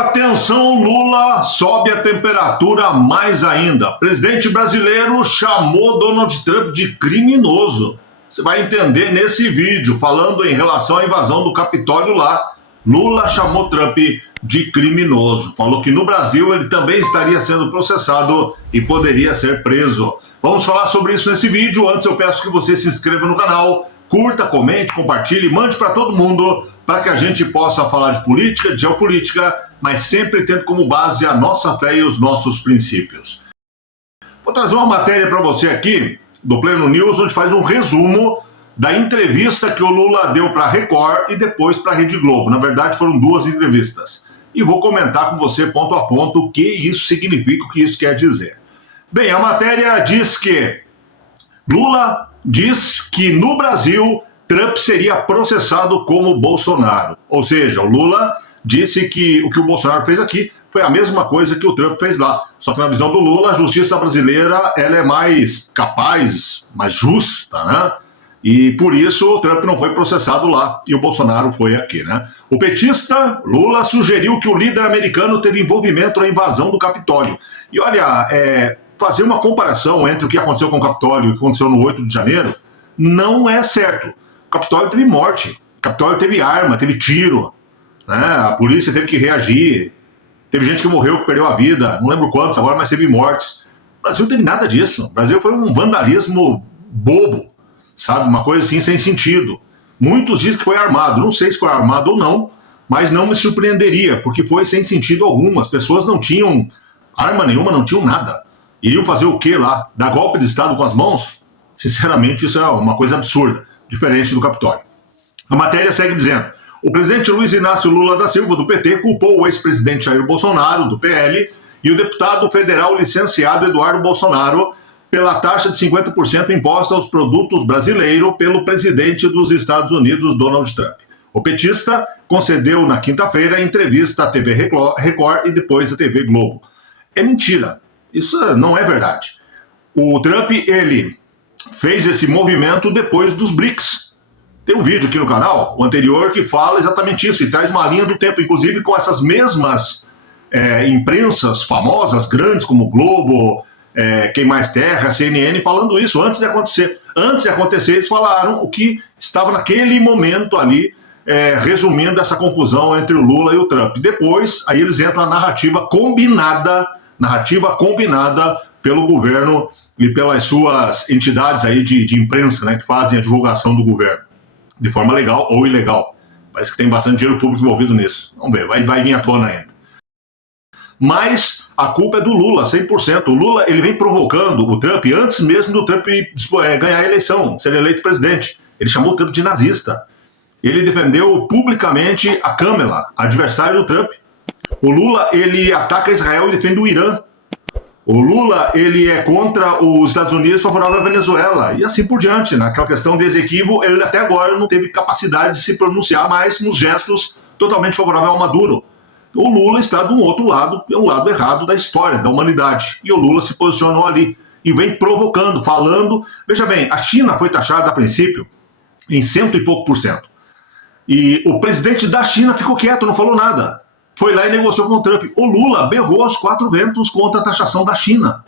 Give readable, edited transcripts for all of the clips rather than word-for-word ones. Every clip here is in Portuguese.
atenção, Lula sobe a temperatura mais ainda. Presidente brasileiro chamou Donald Trump de criminoso. Você vai entender nesse vídeo, falando em relação à invasão do Capitólio lá. Lula chamou Trump de criminoso. Falou que no Brasil ele também estaria sendo processado e poderia ser preso. Vamos falar sobre isso nesse vídeo. Antes eu peço que você se inscreva no canal, curta, comente, compartilhe, mande para todo mundo, para que a gente possa falar de política, de geopolítica, mas sempre tendo como base a nossa fé e os nossos princípios. Vou trazer uma matéria para você aqui, do Pleno News, onde faz um resumo da entrevista que o Lula deu para a Record e depois para a Rede Globo. Na verdade, foram duas entrevistas. E vou comentar com você ponto a ponto o que isso significa, o que isso quer dizer. Bem, a matéria diz que Lula diz que no Brasil Trump seria processado como Bolsonaro. Ou seja, o Lula disse que o Bolsonaro fez aqui foi a mesma coisa que o Trump fez lá. Só que na visão do Lula, a justiça brasileira ela é mais capaz, mais justa, né? E por isso o Trump não foi processado lá e o Bolsonaro foi aqui, né? O petista Lula sugeriu que o líder americano teve envolvimento na invasão do Capitólio. E olha, fazer uma comparação entre o que aconteceu com o Capitólio e o que aconteceu no 8 de janeiro não é certo. O Capitólio teve morte, o Capitólio teve arma, teve tiro, né? A polícia teve que reagir, teve gente que morreu, que perdeu a vida, não lembro quantos agora, mas teve mortes. O Brasil não teve nada disso. O Brasil foi um vandalismo bobo, sabe? Uma coisa assim sem sentido. Muitos dizem que foi armado, não sei se foi armado ou não, mas não me surpreenderia, porque foi sem sentido algum. As pessoas não tinham arma nenhuma, não tinham nada. Iriam fazer o quê lá? Dar golpe de Estado com as mãos? Sinceramente, isso é uma coisa absurda, diferente do Capitólio. A matéria segue dizendo: o presidente Luiz Inácio Lula da Silva, do PT, culpou o ex-presidente Jair Bolsonaro, do PL, e o deputado federal licenciado Eduardo Bolsonaro pela taxa de 50% imposta aos produtos brasileiros pelo presidente dos Estados Unidos, Donald Trump. O petista concedeu na quinta-feira entrevista à TV Record e depois à TV Globo. É mentira. Isso não é verdade. O Trump, ele fez esse movimento depois dos BRICS. Tem um vídeo aqui no canal, o anterior, que fala exatamente isso e traz uma linha do tempo, inclusive com essas mesmas imprensas famosas, grandes como o Globo, Quem Mais Terra, CNN, falando isso antes de acontecer. Antes de acontecer, eles falaram o que estava naquele momento ali, resumindo essa confusão entre o Lula e o Trump. Depois, aí eles entram na narrativa combinada pelo governo e pelas suas entidades aí de imprensa, né, que fazem a divulgação do governo, de forma legal ou ilegal. Parece que tem bastante dinheiro público envolvido nisso. Vamos ver, vai vir à tona ainda. Mas a culpa é do Lula, 100%. O Lula ele vem provocando o Trump antes mesmo do Trump ganhar a eleição, ser eleito presidente. Ele chamou o Trump de nazista. Ele defendeu publicamente a Kamala, adversário do Trump. O Lula ele ataca Israel e defende o Irã. O Lula ele é contra os Estados Unidos, favorável à Venezuela, e assim por diante. Naquela questão de Esequibo, ele até agora não teve capacidade de se pronunciar mais nos gestos totalmente favoráveis ao Maduro. O Lula está de um outro lado, é um lado errado da história, da humanidade. E o Lula se posicionou ali e vem provocando, falando... Veja bem, a China foi taxada a princípio em 100 e pouco %. E o presidente da China ficou quieto, não falou nada. Foi lá e negociou com o Trump. O Lula berrou aos 4 ventos contra a taxação da China.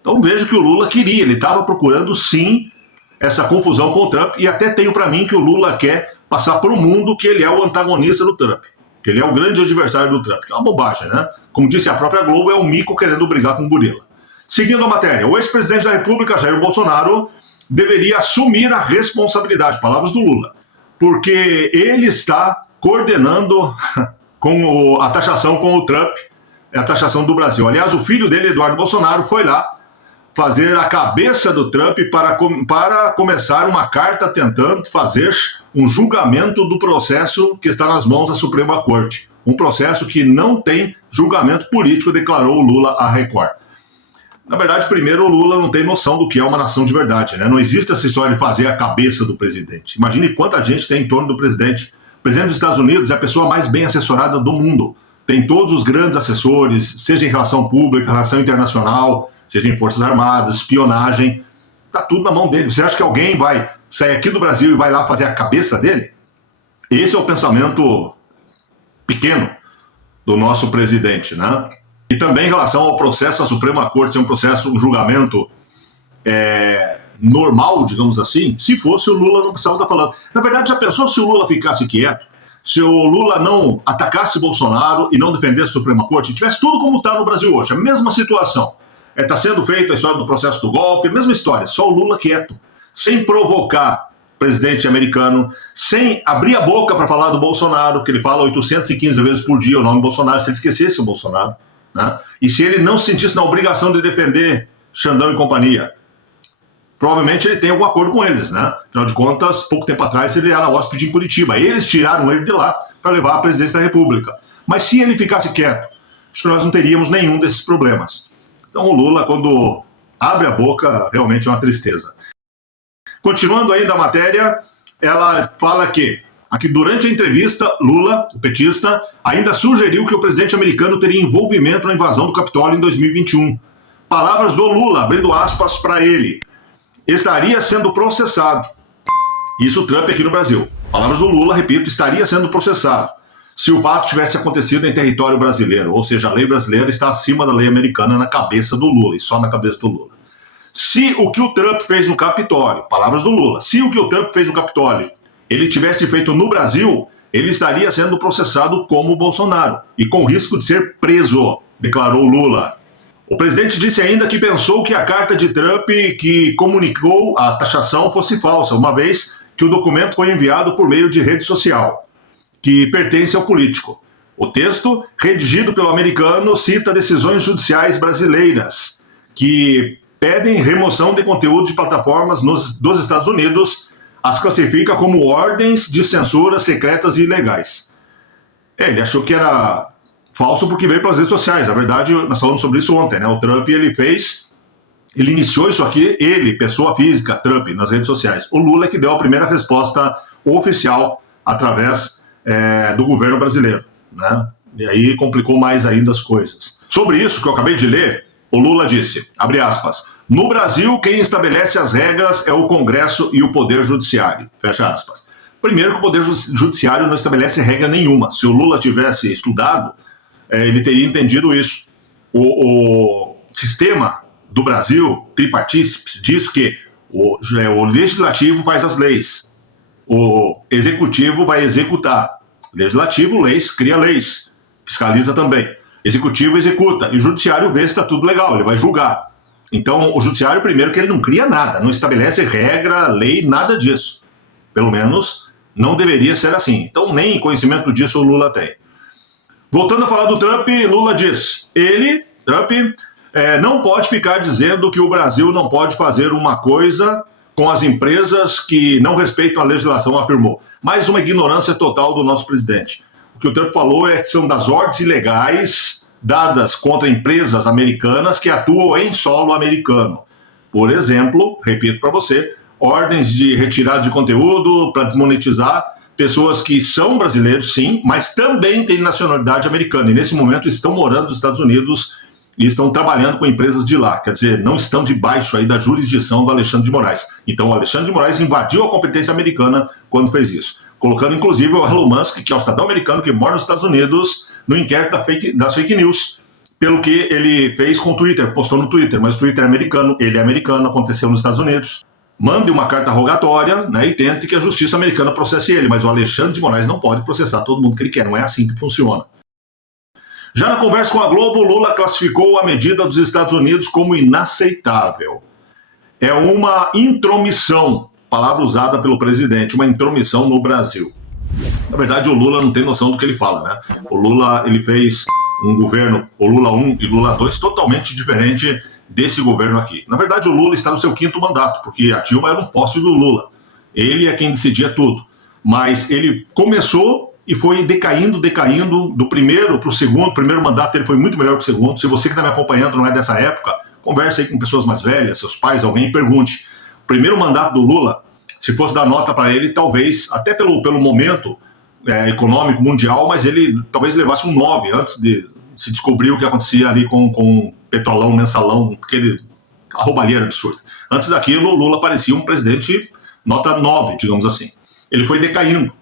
Então veja que o Lula queria, ele estava procurando sim essa confusão com o Trump, e até tenho para mim que o Lula quer passar para o mundo que ele é o antagonista do Trump, que ele é o grande adversário do Trump, que é uma bobagem, né? Como disse a própria Globo, é um mico querendo brigar com um gorila. Seguindo a matéria, o ex-presidente da República, Jair Bolsonaro, deveria assumir a responsabilidade, palavras do Lula, porque ele está coordenando com a taxação com o Trump, a taxação do Brasil. Aliás, o filho dele, Eduardo Bolsonaro, foi lá fazer a cabeça do Trump para começar uma carta tentando fazer um julgamento do processo que está nas mãos da Suprema Corte. Um processo que não tem julgamento político, declarou o Lula à Record. Na verdade, primeiro, o Lula não tem noção do que é uma nação de verdade, né? Não existe essa história de fazer a cabeça do presidente. Imagine quanta gente tem em torno do presidente. O presidente dos Estados Unidos é a pessoa mais bem assessorada do mundo. Tem todos os grandes assessores, seja em relação pública, relação internacional, seja em forças armadas, espionagem. Está tudo na mão dele. Você acha que alguém vai sair aqui do Brasil e vai lá fazer a cabeça dele? Esse é o pensamento pequeno. do nosso presidente, né? E também em relação ao processo, a Suprema Corte ser um julgamento normal, digamos assim, se fosse o Lula não precisava estar falando. Na verdade, já pensou se o Lula ficasse quieto? Se o Lula não atacasse Bolsonaro e não defendesse a Suprema Corte, tivesse tudo como está no Brasil hoje, a mesma situação. Está sendo feita a história do processo do golpe, a mesma história, só o Lula quieto, sem provocar o presidente americano, sem abrir a boca para falar do Bolsonaro, que ele fala 815 vezes por dia o nome Bolsonaro, se ele esquecesse o Bolsonaro, né? E se ele não se sentisse na obrigação de defender Xandão e companhia. Provavelmente ele tem algum acordo com eles, né? Afinal de contas, pouco tempo atrás ele era hóspede em Curitiba. Eles tiraram ele de lá para levar à presidência da República. Mas se ele ficasse quieto, acho que nós não teríamos nenhum desses problemas. Então o Lula, quando abre a boca, realmente é uma tristeza. Continuando ainda a matéria, ela fala que aqui durante a entrevista, Lula, o petista, ainda sugeriu que o presidente americano teria envolvimento na invasão do Capitólio em 2021. Palavras do Lula, abrindo aspas para ele. Estaria sendo processado. Isso Trump aqui no Brasil. Palavras do Lula, repito, estaria sendo processado se o fato tivesse acontecido em território brasileiro, ou seja, a lei brasileira está acima da lei americana na cabeça do Lula, e só na cabeça do Lula. Se o que o Trump fez no Capitólio, palavras do Lula, se o que o Trump fez no Capitólio, ele tivesse feito no Brasil, ele estaria sendo processado como o Bolsonaro, e com risco de ser preso, declarou Lula. O presidente disse ainda que pensou que a carta de Trump que comunicou a taxação fosse falsa, uma vez que o documento foi enviado por meio de rede social, que pertence ao político. O texto, redigido pelo americano, cita decisões judiciais brasileiras que pedem remoção de conteúdo de plataformas dos Estados Unidos, as classifica como ordens de censura secretas e ilegais. Ele achou que era falso porque veio pelas redes sociais. Na verdade, nós falamos sobre isso ontem, né? O Trump, ele iniciou isso aqui, pessoa física, Trump, nas redes sociais. O Lula é que deu a primeira resposta oficial através do governo brasileiro, né? E aí complicou mais ainda as coisas. Sobre isso que eu acabei de ler, o Lula disse, abre aspas, no Brasil quem estabelece as regras é o Congresso e o Poder Judiciário, fecha aspas. Primeiro que o Poder Judiciário não estabelece regra nenhuma. Se o Lula tivesse estudado, ele teria entendido isso. O sistema do Brasil, tripartite, diz que o legislativo faz as leis, o executivo vai executar. Legislativo, leis, cria leis, fiscaliza também. Executivo executa, e o judiciário vê se está tudo legal, ele vai julgar. Então, o judiciário, primeiro, que ele não cria nada, não estabelece regra, lei, nada disso. Pelo menos, não deveria ser assim. Então, nem conhecimento disso o Lula tem. Voltando a falar do Trump, Lula diz, Trump, não pode ficar dizendo que o Brasil não pode fazer uma coisa com as empresas que não respeitam a legislação, afirmou. Mais uma ignorância total do nosso presidente. O que o Trump falou é que são das ordens ilegais dadas contra empresas americanas que atuam em solo americano. Por exemplo, repito para você, ordens de retirada de conteúdo para desmonetizar pessoas que são brasileiros, sim, mas também têm nacionalidade americana. E nesse momento estão morando nos Estados Unidos e estão trabalhando com empresas de lá. Quer dizer, não estão debaixo aí da jurisdição do Alexandre de Moraes. Então o Alexandre de Moraes invadiu a competência americana quando fez isso. Colocando inclusive o Elon Musk, que é o cidadão americano que mora nos Estados Unidos, no inquérito das fake news. Pelo que ele fez com o Twitter, postou no Twitter, mas o Twitter é americano, ele é americano, aconteceu nos Estados Unidos. Mande uma carta rogatória, né, e tente que a justiça americana processe ele, mas o Alexandre de Moraes não pode processar todo mundo que ele quer, não é assim que funciona. Já na conversa com a Globo, Lula classificou a medida dos Estados Unidos como inaceitável. É uma intromissão, palavra usada pelo presidente, uma intromissão no Brasil. Na verdade, o Lula não tem noção do que ele fala, né? O Lula, ele fez um governo, o Lula 1 e Lula 2, totalmente diferente desse governo aqui. Na verdade, o Lula está no seu 5º mandato, porque a Dilma era um poste do Lula. Ele é quem decidia tudo. Mas ele começou e foi decaindo do primeiro para o segundo. O primeiro mandato ele foi muito melhor que o segundo. Se você que está me acompanhando não é dessa época, converse aí com pessoas mais velhas, seus pais, alguém, e pergunte. O primeiro mandato do Lula, se fosse dar nota para ele, talvez, até pelo momento econômico mundial, mas ele talvez levasse um 9 antes de se descobrir o que acontecia ali com petrolão, mensalão, a roubalheira absurda. Antes daquilo, o Lula parecia um presidente nota 9, digamos assim. Ele foi decaindo.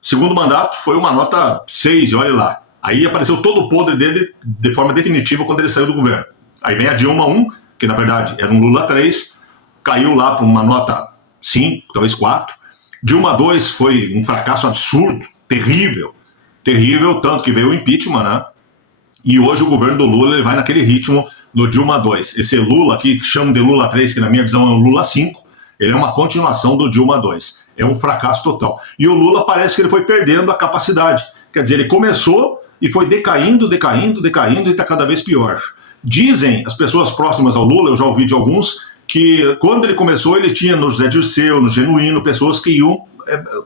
Segundo mandato foi uma nota 6, e olha lá. Aí apareceu todo o podre dele de forma definitiva quando ele saiu do governo. Aí vem a Dilma 1, que na verdade era um Lula 3, caiu lá para uma nota 5, talvez 4. Dilma 2 foi um fracasso absurdo, terrível, tanto que veio o impeachment, né? E hoje o governo do Lula ele vai naquele ritmo do Dilma 2. Esse Lula aqui, que chamam de Lula 3, que na minha visão é o Lula 5, ele é uma continuação do Dilma 2. É um fracasso total. E o Lula parece que ele foi perdendo a capacidade. Quer dizer, ele começou e foi decaindo e está cada vez pior. Dizem as pessoas próximas ao Lula, eu já ouvi de alguns, que quando ele começou ele tinha no José Dirceu, no Genuíno, pessoas que iam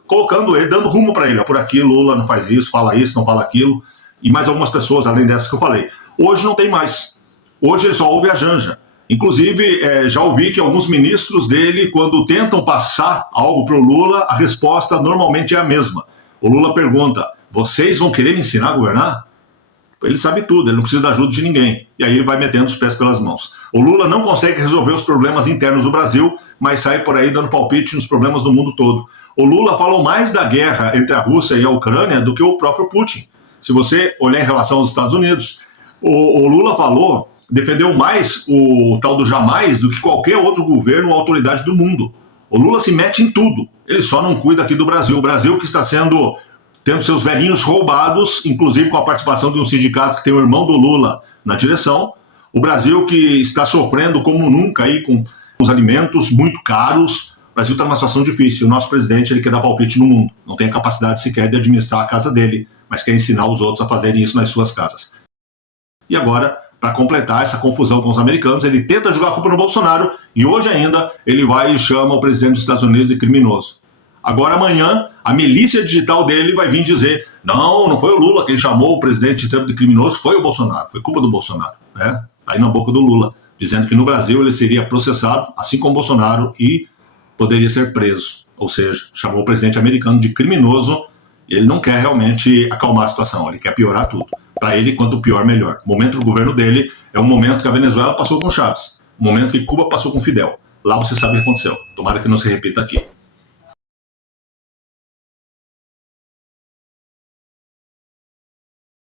colocando ele, dando rumo para ele. Por aqui, Lula não faz isso, não fala aquilo. E mais algumas pessoas, além dessas que eu falei. Hoje não tem mais. Hoje ele só ouve a Janja. Inclusive, já ouvi que alguns ministros dele, quando tentam passar algo para o Lula, a resposta normalmente é a mesma. O Lula pergunta, vocês vão querer me ensinar a governar? Ele sabe tudo, ele não precisa da ajuda de ninguém. E aí ele vai metendo os pés pelas mãos. O Lula não consegue resolver os problemas internos do Brasil, mas sai por aí dando palpite nos problemas do mundo todo. O Lula falou mais da guerra entre a Rússia e a Ucrânia do que o próprio Putin. Se você olhar em relação aos Estados Unidos, o Lula falou, defendeu mais o tal do jamais do que qualquer outro governo ou autoridade do mundo. O Lula se mete em tudo, ele só não cuida aqui do Brasil. O Brasil que está tendo seus velhinhos roubados, inclusive com a participação de um sindicato que tem o irmão do Lula na direção. O Brasil que está sofrendo como nunca aí com os alimentos muito caros. O Brasil está numa situação difícil. O nosso presidente ele quer dar palpite no mundo, não tem a capacidade sequer de administrar a casa dele, mas quer ensinar os outros a fazerem isso nas suas casas. E agora, para completar essa confusão com os americanos, ele tenta jogar a culpa no Bolsonaro e hoje ainda ele vai e chama o presidente dos Estados Unidos de criminoso. Agora amanhã, a milícia digital dele vai vir dizer não foi o Lula quem chamou o presidente de criminoso, foi o Bolsonaro, foi culpa do Bolsonaro, né? Aí na boca do Lula, dizendo que no Brasil ele seria processado, assim como o Bolsonaro, e poderia ser preso. Ou seja, chamou o presidente americano de criminoso e ele não quer realmente acalmar a situação, ele quer piorar tudo. Para ele, quanto pior, melhor. O momento do governo dele é um momento que a Venezuela passou com Chávez, o momento que Cuba passou com Fidel. Lá você sabe o que aconteceu. Tomara que não se repita aqui.